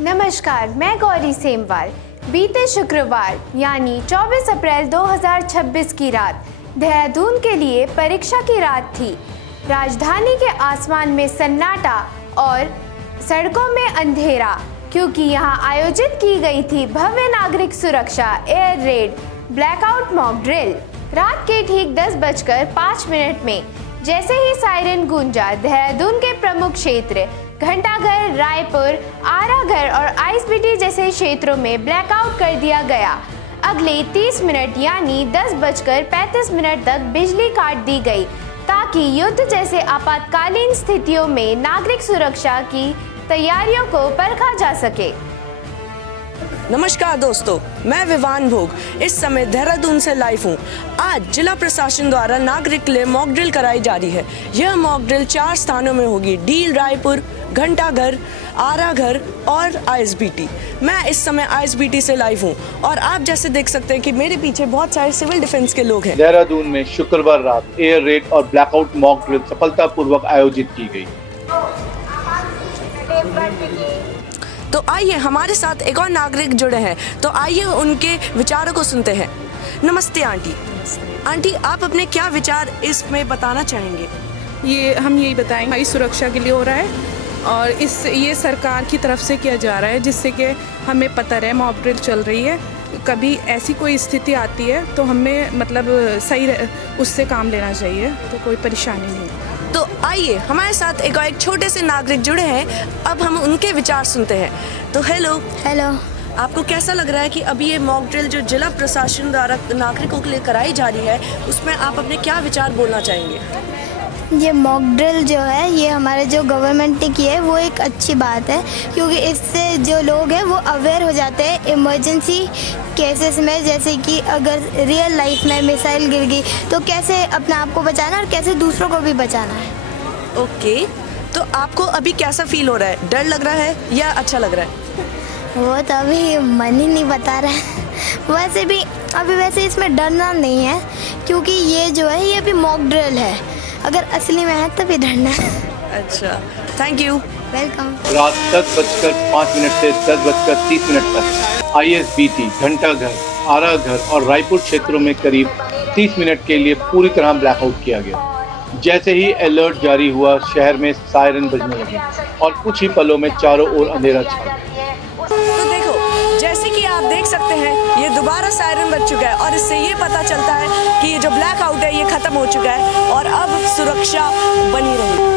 नमस्कार, मैं गौरी सेमवाल। बीते शुक्रवार यानी 24 अप्रैल 2026 की रात देहरादून के लिए परीक्षा की रात थी। राजधानी के आसमान में सन्नाटा और सड़कों में अंधेरा, क्योंकि यहां आयोजित की गई थी भव्य नागरिक सुरक्षा air red blackout mock drill. रात के ठीक 10:05 में जैसे ही सायरन गूंजा, देहरादून के प्रमुख क्षेत्र घंटाघर, रायपुर, आराघर और आईएसबीटी जैसे क्षेत्रों में ब्लैकआउट कर दिया गया। अगले 30 मिनट यानी 10:35 तक बिजली काट दी गई, ताकि युद्ध जैसे आपातकालीन स्थितियों में नागरिक सुरक्षा की तैयारियों को परखा जा सके। नमस्कार दोस्तों, मैं विवान भोग इस समय देहरादून से लाइव हूँ। आज जिला प्रशासन द्वारा नागरिक के लिए मॉक ड्रिल कराई जा रही है। यह मॉक ड्रिल 4 स्थानों में होगी: डील, रायपुर, घंटाघर, आराघर और आईएसबीटी। मैं इस समय आईएसबीटी से लाइव हूँ और आप जैसे देख सकते हैं कि मेरे पीछे बहुत सारे सिविल डिफेंस के लोग हैं। देहरादून में शुक्रवार रात एयर रेड और ब्लैकआउट मॉक ड्रिल सफलतापूर्वक आयोजित की गई। तो आइए हमारे साथ एक और नागरिक जुड़े हैं, तो आइए उनके विचारों को सुनते हैं। नमस्ते आंटी। आंटी, आप अपने क्या विचार इसमें बताना चाहेंगे? हम यही बताएंगे, हमारी सुरक्षा के लिए हो रहा है और ये सरकार की तरफ से किया जा रहा है, जिससे कि हमें पता रहे मॉक ड्रिल चल रही है। कभी ऐसी कोई स्थिति आती है तो हमें सही उससे काम लेना चाहिए, तो कोई परेशानी नहीं। तो आइए हमारे साथ एक छोटे से नागरिक जुड़े हैं, अब हम उनके विचार सुनते हैं। तो हेलो। आपको कैसा लग रहा है कि अभी ये मॉक ड्रिल जो जिला प्रशासन द्वारा नागरिकों के लिए कराई जा रही है, उसमें आप अपने क्या विचार बोलना चाहेंगे? ये मॉक ड्रिल जो है, ये हमारे जो गवर्नमेंट ने की है वो एक अच्छी बात है, क्योंकि इससे जो लोग हैं वो अवेयर हो जाते हैं इमरजेंसी केसेस में। जैसे कि अगर रियल लाइफ में मिसाइल गिर गई तो कैसे अपने आप को बचाना और कैसे दूसरों को भी बचाना है। ओके, तो आपको अभी कैसा फील हो रहा है? डर लग रहा है या अच्छा लग रहा है? वो तो अभी मन ही नहीं बता रहा है। वैसे इसमें डरना नहीं है, क्योंकि ये जो है ये अभी मॉक ड्रिल है। अगर असली में है तभी डरना है। अच्छा, थैंक यू। वेलकम। रात 10:05 से 10:30 तक आईएसबीटी, घंटाघर, आराघर और रायपुर क्षेत्रों में करीब 30 मिनट के लिए पूरी तरह ब्लैकआउट किया गया। जैसे ही अलर्ट जारी हुआ, शहर में सायरन बजने लगे और कुछ ही पलों में चारों ओर अंधेरा छा गया। तो देखो, जैसे कि आप देख सकते हैं, ये दोबारा सायरन बज चुका है और इससे ये पता चलता है कि ये जो ब्लैकआउट है ये खत्म हो चुका है और अब सुरक्षा बनी रही।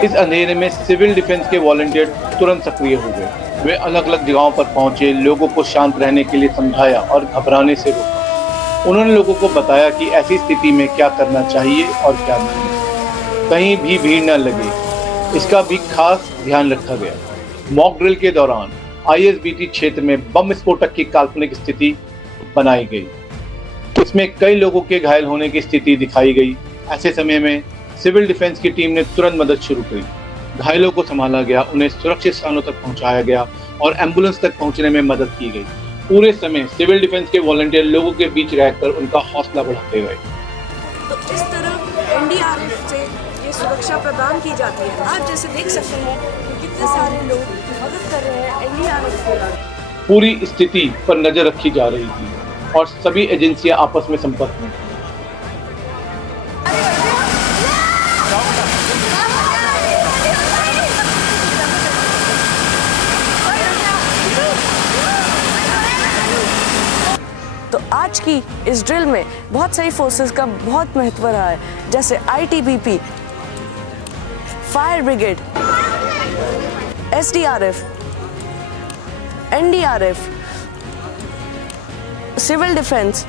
इस अंधेरे में सिविल डिफेंस के वॉलंटियर तुरंत सक्रिय हो गए। वे अलग अलग जगहों पर पहुंचे, लोगों को शांत रहने के लिए समझाया और घबराने से रोका। उन्होंने लोगों को बताया कि ऐसी स्थिति में क्या करना चाहिए और क्या नहीं। कहीं भी भीड़ न लगे, इसका भी खास ध्यान रखा गया। मॉक ड्रिल के दौरान आईएसबीटी क्षेत्र में बम विस्फोटक की काल्पनिक स्थिति बनाई गई। इसमें कई लोगों के घायल होने की स्थिति दिखाई गई। ऐसे समय में सिविल डिफेंस की टीम ने तुरंत मदद शुरू करी। घायलों को संभाला गया, उन्हें सुरक्षित स्थानों तक पहुंचाया गया और एम्बुलेंस तक पहुंचने में मदद की गई। पूरे समय सिविल डिफेंस के वॉलंटियर लोगों के बीच रहकर उनका हौसला बढ़ाते गए। तो इस तरह एनडीआरएफ से ये सुरक्षा प्रदान की जाती है। आप जैसे देख सकते हैं कि कितने सारे लोग मदद कर रहे हैं एनडीआरएफ से। पूरी स्थिति पर नजर रखी जा रही थी और सभी एजेंसियां आपस में संपर्क में थी। तो आज की इस ड्रिल में बहुत सारी फोर्सेस का बहुत महत्व रहा है, जैसे ITBP, fire brigade, SDRF, NDRF, civil defence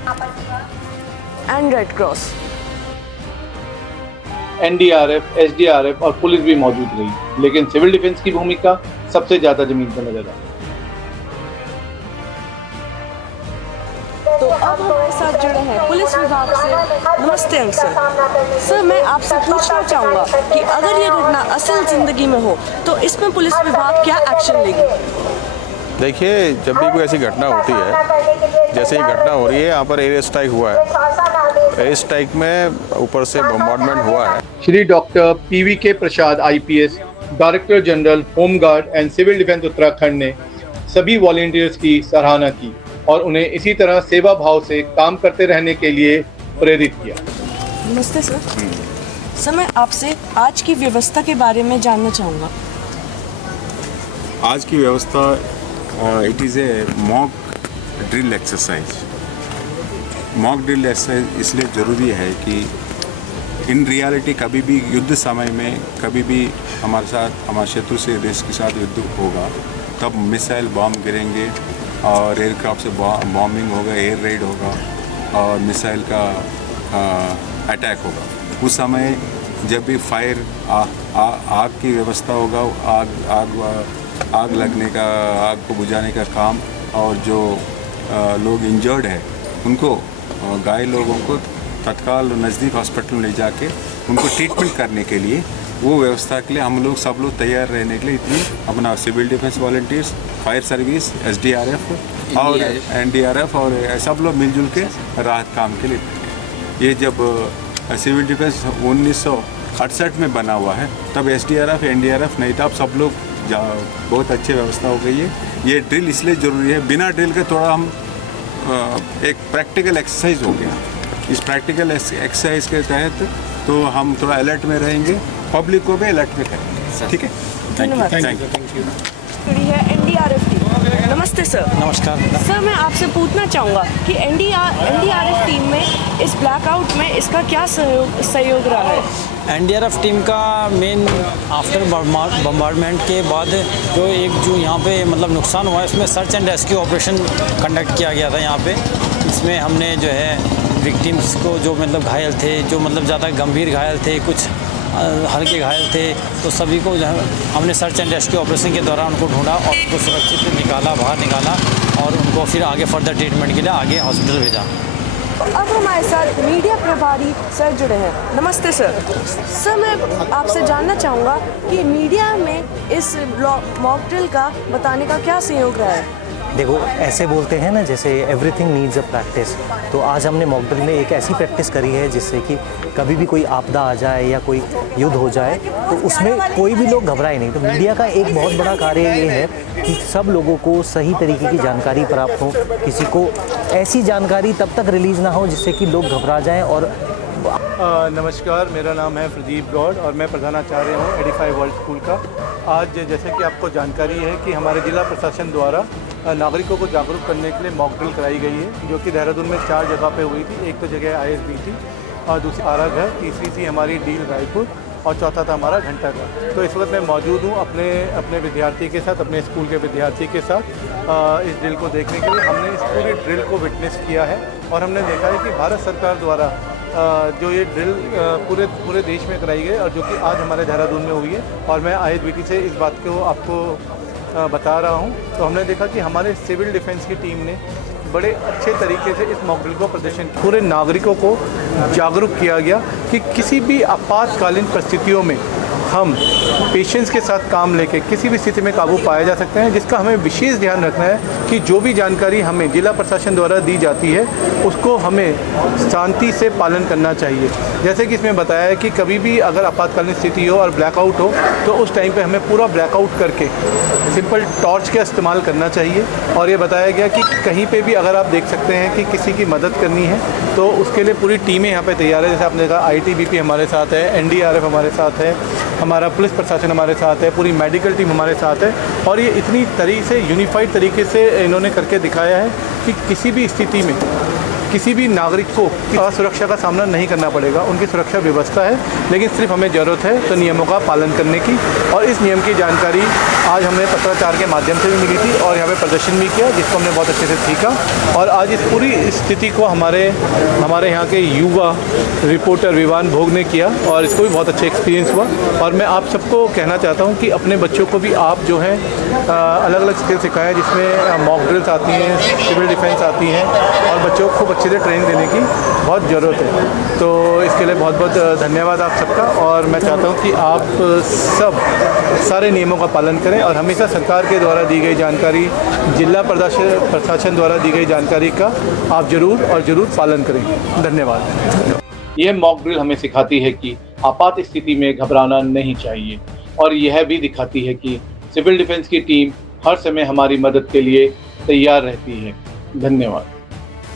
and Red Cross. NDRF, SDRF और पुलिस भी मौजूद रही, लेकिन सिविल डिफेंस की भूमिका सबसे ज्यादा जमीन पर नजर आई। तो अब हमारे साथ जुड़े हैं पुलिस विभाग से। नमस्ते अंकल। सर मैं आपसे पूछना चाहूँगा कि अगर ये घटना असल ज़िंदगी में हो तो इसमें पुलिस विभाग क्या एक्शन लेगी? देखिए, जब भी कोई ऐसी घटना होती है, जैसे ये घटना हो रही है, यहाँ पर एयर स्ट्राइक हुआ है। एयर स्ट्राइक में ऊपर से बम्बार्डमेंट हुआ है। Shri doctor PVK Prasad IPS, director general home guard and civil defence Uttarakhand ने सभी वॉलंटियर्स की सराहना की और उन्हें इसी तरह सेवा भाव से काम करते रहने के लिए प्रेरित किया। नमस्ते सर। सर मैं आपसे आज की व्यवस्था के बारे में जानना चाहूँगा। आज की व्यवस्था it is a mock drill exercise. Mock drill exercise इसलिए ज़रूरी है कि इन रियलिटी कभी भी युद्ध समय में कभी भी हमारे साथ, हमारे शत्रु से देश के साथ युद्ध होगा, तब मिसाइल बॉम्ब गिरेंगे और एयरक्राफ्ट से बॉम्बिंग होगा, एयर रेड होगा और मिसाइल का अटैक होगा। उस समय जब भी फायर आग की व्यवस्था होगा, आग लगने का, आग को बुझाने का काम, और जो लोग इंजर्ड है उनको, घायल लोगों को तत्काल नज़दीक हॉस्पिटल में ले जाके उनको ट्रीटमेंट करने के लिए, वो व्यवस्था के लिए हम लोग सब लोग तैयार रहने के लिए इतनी अपना civil defence volunteers, fire service, SDRF और NDRF और सब लोग मिलजुल के राहत काम के लिए। ये जब सिविल डिफेंस 1968 में बना हुआ है, तब SDRF NDRF नहीं था। अब सब लोग बहुत अच्छी व्यवस्था हो गई है। ये ड्रिल इसलिए ज़रूरी है, बिना ड्रिल के थोड़ा हम एक प्रैक्टिकल एक्सरसाइज हो गया। इस प्रैक्टिकल एक्सरसाइज के तहत तो हम थोड़ा अलर्ट में रहेंगे, पब्लिक को भी अलर्ट में करेंगे। ठीक है, थैंक यू। खड़ी है NDRF टीम। नमस्ते सर। नमस्कार। सर मैं आपसे पूछना चाहूँगा कि NDRF टीम में इस ब्लैकआउट में इसका क्या सहयोग रहा है? NDRF टीम का मेन आफ्टर बम्बार्डमेंट के बाद जो यहाँ पे मतलब नुकसान हुआ है, इसमें search and rescue operation conduct किया गया था यहाँ पे। इसमें हमने जो है विक्टिम्स को, जो मतलब घायल थे, जो मतलब ज़्यादा गंभीर घायल थे, कुछ हल्के घायल थे, तो सभी को जो है हमने सर्च एंड रेस्क्यू ऑपरेशन के दौरान उनको ढूंढा और उनको सुरक्षित निकाला, बाहर निकाला और उनको फिर आगे फर्दर ट्रीटमेंट के लिए आगे हॉस्पिटल भेजा। अब हमारे साथ मीडिया प्रभारी सर जुड़े हैं। नमस्ते सर। सर मैं आपसे जानना चाहूँगा कि मीडिया में इस मॉक ड्रिल का बताने का क्या सहयोग रहा है? देखो, ऐसे बोलते हैं ना, जैसे एवरीथिंग नीड्स अ प्रैक्टिस। तो आज हमने मॉक ड्रिल में एक ऐसी प्रैक्टिस करी है जिससे कि कभी भी कोई आपदा आ जाए या कोई युद्ध हो जाए तो उसमें कोई भी लोग घबराए नहीं। तो मीडिया का एक बहुत बड़ा कार्य ये है कि सब लोगों को सही तरीके की जानकारी प्राप्त हो, किसी को ऐसी जानकारी तब तक रिलीज़ ना हो जिससे कि लोग घबरा जाएँ। और नमस्कार, मेरा नाम है प्रदीप गौड़ और मैं प्रधानाचार्य हूँ एडिफाई वर्ल्ड स्कूल का। आज जैसे कि आपको जानकारी है कि हमारे जिला प्रशासन द्वारा नागरिकों को जागरूक करने के लिए मॉक ड्रिल कराई गई है, जो कि देहरादून में 4 जगह पे हुई थी। एक तो जगह ISB थी और दूसरी आरग है, तीसरी थी हमारी डील रायपुर और चौथा था हमारा घंटाघर। तो इस वक्त मैं मौजूद हूँ अपने विद्यार्थी के साथ, अपने स्कूल के विद्यार्थी के साथ इस ड्रिल को देखने के लिए। हमने इस पूरी ड्रिल को विटनेस किया है और हमने देखा है कि भारत सरकार द्वारा जो ये ड्रिल पूरे देश में कराई गई और जो कि आज हमारे देहरादून में हुई है और मैं ISBT से इस बात को आपको बता रहा हूँ। तो हमने देखा कि हमारे सिविल डिफेंस की टीम ने बड़े अच्छे तरीके से इस मॉक ड्रिल को प्रदर्शन किया। पूरे नागरिकों को जागरूक किया गया कि किसी भी आपातकालीन परिस्थितियों में हम पेशेंस के साथ काम लेके किसी भी स्थिति में काबू पाया जा सकते हैं, जिसका हमें विशेष ध्यान रखना है कि जो भी जानकारी हमें जिला प्रशासन द्वारा दी जाती है उसको हमें शांति से पालन करना चाहिए। जैसे कि इसमें बताया है कि कभी भी अगर आपातकालीन स्थिति हो और ब्लैकआउट हो तो उस टाइम पे हमें पूरा ब्लैकआउट करके सिंपल टॉर्च का इस्तेमाल करना चाहिए। और ये बताया गया कि कहीं पे भी अगर आप देख सकते हैं कि किसी की मदद करनी है तो उसके लिए पूरी टीमें यहाँ पे तैयार है। जैसे आपने देखा ITBP हमारे साथ है, NDRF हमारे साथ है, हमारा पुलिस प्रशासन हमारे साथ है, पूरी मेडिकल टीम हमारे साथ है। और ये इतनी तरीके से यूनिफाइड तरीके से इन्होंने करके दिखाया है कि किसी भी स्थिति में किसी भी नागरिक को असुरक्षा का सामना नहीं करना पड़ेगा। उनकी सुरक्षा व्यवस्था है, लेकिन सिर्फ हमें ज़रूरत है तो नियमों का पालन करने की। और इस नियम की जानकारी आज हमें पत्राचार के माध्यम से भी मिली थी और यहाँ पे प्रदर्शन भी किया, जिसको हमने बहुत अच्छे से सीखा। और आज इस पूरी स्थिति को हमारे यहाँ के युवा रिपोर्टर विवान भोग ने किया और इसको भी बहुत अच्छा एक्सपीरियंस हुआ। और मैं आप सबको कहना चाहता हूँ कि अपने बच्चों को भी आप जो है अलग अलग स्किल सिखाएं, जिसमें मॉक ड्रिल्स आती हैं, सिविल डिफेंस आती हैं, और बच्चों को खूब अच्छे से ट्रेनिंग देने की बहुत ज़रूरत है। तो इसके लिए बहुत बहुत धन्यवाद आप सबका। और मैं चाहता हूँ कि आप सब सारे नियमों का पालन करें और हमेशा सरकार के द्वारा दी गई जानकारी, जिला प्रशासन द्वारा दी गई जानकारी का आप ज़रूर पालन करें। धन्यवाद। यह मॉक ड्रिल हमें सिखाती है कि आपात स्थिति में घबराना नहीं चाहिए, और यह भी दिखाती है कि सिविल डिफेंस की टीम हर समय हमारी मदद के लिए तैयार रहती है। धन्यवाद।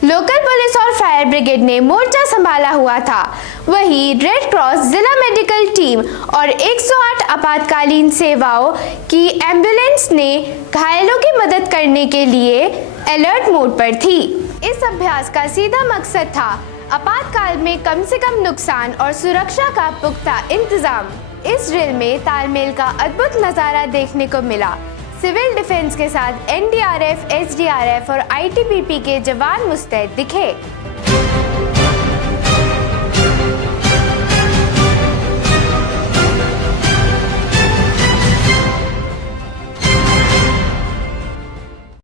लोकल पुलिस और फायर ब्रिगेड ने मोर्चा संभाला हुआ था, वहीं रेड क्रॉस, जिला मेडिकल टीम और 108 आपातकालीन सेवाओं की एम्बुलेंस ने घायलों की मदद करने के लिए अलर्ट मोड पर थी। इस अभ्यास का सीधा मकसद था आपातकाल में कम से कम नुकसान और सुरक्षा का पुख्ता इंतजाम। इस ड्रिल में तालमेल का अद्भुत नज़ारा देखने को मिला। सिविल डिफेंस के साथ एनडीआरएफ, एसडीआरएफ और आईटीबीपी के जवान मुस्तैद दिखे।